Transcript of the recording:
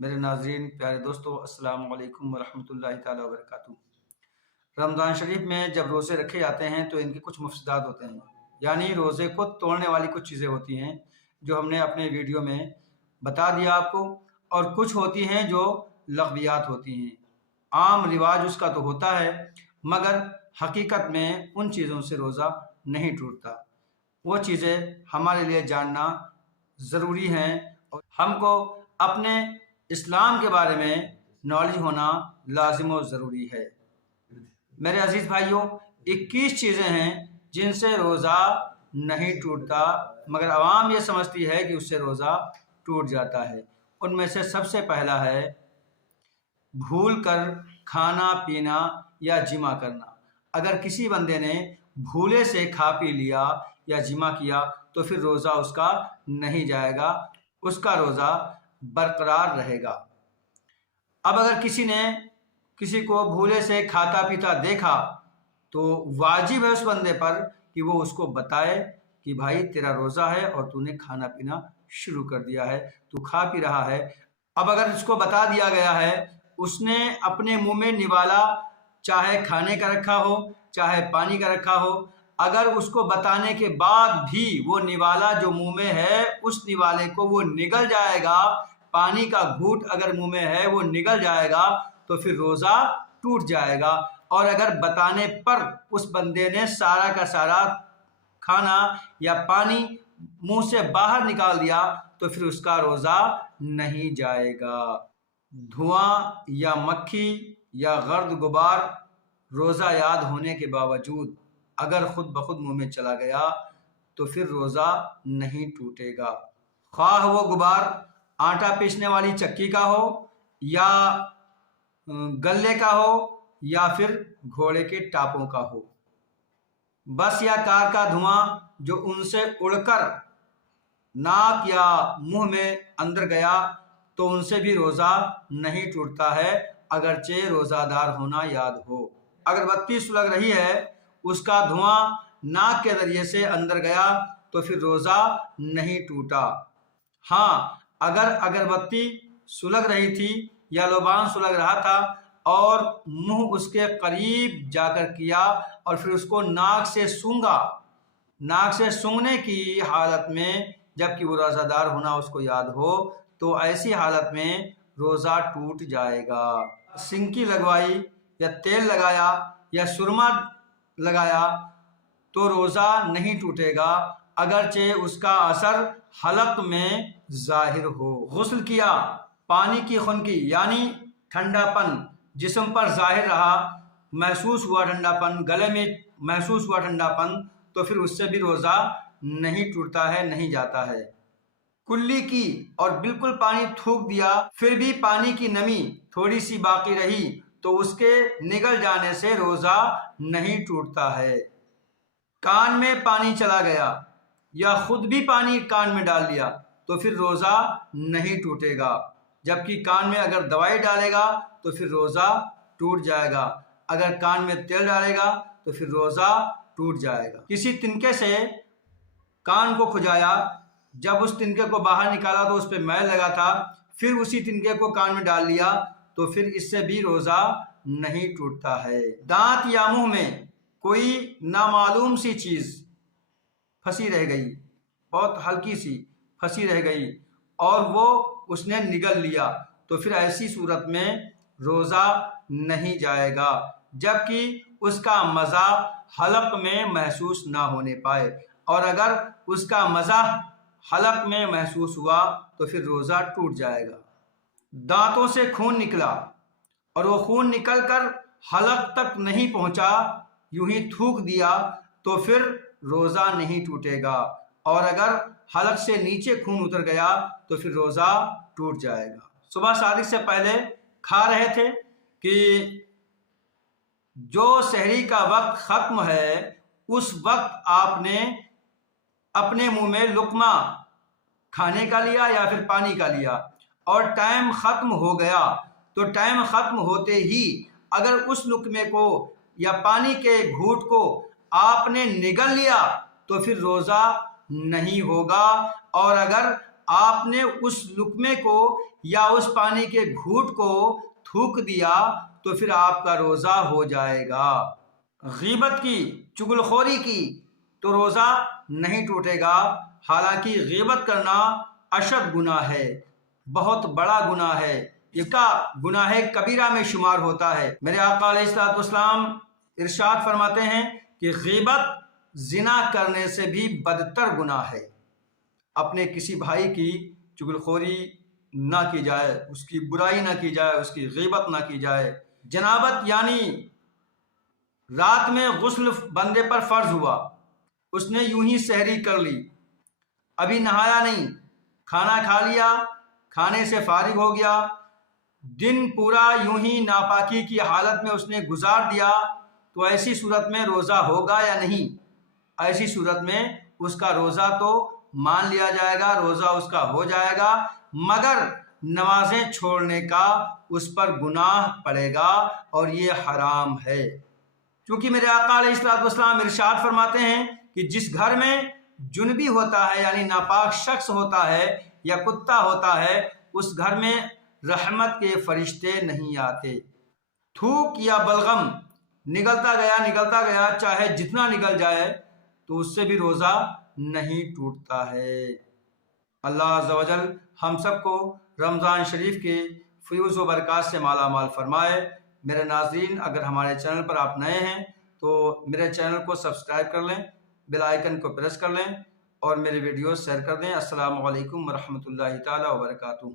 میرے ناظرین پیارے دوستو، السلام علیکم ورحمۃ اللہ تعالیٰ وبرکاتہ۔ رمضان شریف میں جب روزے رکھے جاتے ہیں تو ان کے کچھ مفسدات ہوتے ہیں، یعنی روزے کو توڑنے والی کچھ چیزیں ہوتی ہیں جو ہم نے اپنے ویڈیو میں بتا دیا آپ کو، اور کچھ ہوتی ہیں جو لغویات ہوتی ہیں۔ عام رواج اس کا تو ہوتا ہے، مگر حقیقت میں ان چیزوں سے روزہ نہیں ٹوٹتا۔ وہ چیزیں ہمارے لیے جاننا ضروری ہیں، اور ہم کو اپنے اسلام کے بارے میں نالج ہونا لازم و ضروری ہے۔ میرے عزیز بھائیوں، 21 چیزیں ہیں جن سے روزہ نہیں ٹوٹتا، مگر عوام یہ سمجھتی ہے کہ اس سے روزہ ٹوٹ جاتا ہے۔ ان میں سے سب سے پہلا ہے بھول کر کھانا پینا یا جمع کرنا۔ اگر کسی بندے نے بھولے سے کھا پی لیا یا جمع کیا تو پھر روزہ اس کا نہیں جائے گا، اس کا روزہ برقرار رہے گا۔ اب اگر کسی نے کسی کو بھولے سے کھاتا پیتا دیکھا تو واجب ہے اس بندے پر کہ وہ اس کو بتائے کہ بھائی تیرا روزہ ہے اور تو نے کھانا پینا شروع کر دیا ہے، تو کھا پی رہا ہے۔ اب اگر اس کو بتا دیا گیا ہے، اس نے اپنے منہ میں نوالا چاہے کھانے کا رکھا ہو چاہے پانی کا رکھا ہو، اگر اس کو بتانے کے بعد بھی وہ نوالا جو منہ میں ہے اس نوالے کو وہ نگل جائے گا، پانی کا گھونٹ اگر منہ میں ہے وہ نگل جائے گا تو پھر روزہ ٹوٹ جائے گا۔ اور اگر بتانے پر اس بندے نے سارا کا سارا کھانا یا پانی منہ سے باہر نکال دیا تو پھر اس کا روزہ نہیں جائے گا۔ دھواں یا مکھی یا گرد غبار روزہ یاد ہونے کے باوجود اگر خود بخود منہ میں چلا گیا تو پھر روزہ نہیں ٹوٹے گا، خواہ وہ غبار آٹا پیسنے والی چکی کا ہو یا گلے کا ہو یا پھر گھوڑے کے ٹاپوں کا ہو۔ بس یا کار کا دھواں جو ان سے اڑ کر ناک یا منہ میں اندر گیا تو ان سے بھی روزہ نہیں ٹوٹتا ہے، اگرچہ روزہ دار ہونا یاد ہو۔ اگر بتی سلگ رہی ہے، اس کا دھواں ناک کے ذریعے سے اندر گیا تو پھر روزہ نہیں ٹوٹا۔ ہاں، اگر اگربتی سلگ رہی تھی یا لبان سلگ رہا تھا اور منہ اس کے قریب جا کر کیا اور پھر اس کو ناک سے سونگھا، ناک سے سونگھنے کی حالت میں جبکہ وہ روزہ دار ہونا اس کو یاد ہو تو ایسی حالت میں روزہ ٹوٹ جائے گا۔ سنکی لگوائی یا تیل لگایا یا سرما لگایا تو روزہ نہیں ٹوٹے گا، اگرچہ اس کا اثر حلق میں ظاہر ہو۔ غسل کیا، پانی کی خنکی یعنی ٹھنڈا پن جسم پر ظاہر رہا، محسوس ہوا ٹھنڈا پن، گلے میں محسوس ہوا ٹھنڈا پن، تو پھر اس سے بھی روزہ نہیں ٹوٹتا ہے، نہیں جاتا ہے۔ کلی کی اور بالکل پانی تھوک دیا پھر بھی پانی کی نمی تھوڑی سی باقی رہی تو اس کے نگل جانے سے روزہ نہیں ٹوٹتا ہے۔ کان میں پانی چلا گیا یا خود بھی پانی کان میں ڈال لیا تو پھر روزہ نہیں ٹوٹے گا، جبکہ کان میں اگر دوائی ڈالے گا تو پھر روزہ ٹوٹ جائے گا، اگر کان میں تیل ڈالے گا تو پھر روزہ ٹوٹ جائے گا۔ کسی تنکے سے کان کو کھجایا، جب اس تنکے کو باہر نکالا تو اس پہ میل لگا تھا، پھر اسی تنکے کو کان میں ڈال لیا تو پھر اس سے بھی روزہ نہیں ٹوٹتا ہے۔ دانت یا منہ میں کوئی نامعلوم سی چیز پھنسی رہ گئی، بہت ہلکی سی پھنسی رہ گئی اور وہ اس نے نگل لیا تو پھر ایسی صورت میں روزہ نہیں جائے گا، جبکہ اس کا مزہ حلق میں محسوس نہ ہونے پائے، اور اگر اس کا مزہ حلق میں محسوس ہوا تو پھر روزہ ٹوٹ جائے گا۔ دانتوں سے خون نکلا اور وہ خون نکل کر حلق تک نہیں پہنچا، یوں ہی تھوک دیا تو پھر روزہ نہیں ٹوٹے گا، اور اگر حلق سے نیچے خون اتر گیا تو پھر روزہ ٹوٹ جائے گا۔ صبح صادق سے پہلے کھا رہے تھے کہ جو سحری کا وقت ختم ہے اس وقت آپ نے اپنے منہ میں لقمہ کھانے کا لیا یا پھر پانی کا لیا اور ٹائم ختم ہو گیا تو ٹائم ختم ہوتے ہی اگر اس لقمے کو یا پانی کے گھونٹ کو آپ نے نگل لیا تو پھر روزہ نہیں ہوگا، اور اگر آپ نے اس لقمے کو یا اس پانی کے گھونٹ کو تھوک دیا تو پھر آپ کا روزہ ہو جائے گا۔ غیبت کی، چغل خوری کی تو روزہ نہیں ٹوٹے گا، حالانکہ غیبت کرنا اشد گناہ ہے، بہت بڑا گناہ ہے، یہ کا گناہ کبیرہ میں شمار ہوتا ہے۔ میرے آقا علیہ الصلوۃ والسلام ارشاد فرماتے ہیں کہ غیبت زنا کرنے سے بھی بدتر گناہ ہے۔ اپنے کسی بھائی کی چغل خوری نہ کی جائے، اس کی برائی نہ کی جائے، اس کی غیبت نہ کی جائے۔ جنابت یعنی رات میں غسل بندے پر فرض ہوا، اس نے یوں ہی سحری کر لی، ابھی نہایا نہیں، کھانا کھا لیا، کھانے سے فارغ ہو گیا، دن پورا یوں ہی ناپاکی کی حالت میں اس نے گزار دیا، تو ایسی صورت میں روزہ ہوگا یا نہیں؟ ایسی صورت میں اس کا روزہ تو مان لیا جائے گا، روزہ اس کا ہو جائے گا، مگر نمازیں چھوڑنے کا اس پر گناہ پڑے گا اور یہ حرام ہے۔ کیونکہ میرے آقا علیہ الصلوۃ والسلام ارشاد فرماتے ہیں کہ جس گھر میں جنبی ہوتا ہے یعنی ناپاک شخص ہوتا ہے یا کتا ہوتا ہے، اس گھر میں رحمت کے فرشتے نہیں آتے۔ تھوک یا بلغم نگلتا گیا چاہے جتنا نگل جائے تو اس سے بھی روزہ نہیں ٹوٹتا ہے۔ اللہ عز و جل ہم سب کو رمضان شریف کے فیوز و برکات سے مالا مال فرمائے۔ میرے ناظرین، اگر ہمارے چینل پر آپ نئے ہیں تو میرے چینل کو سبسکرائب کر لیں، بیل آئیکن کو پریس کر لیں اور میرے ویڈیوز شیئر کر دیں۔ السلام علیکم ورحمۃ اللہ تعالیٰ وبرکاتہ۔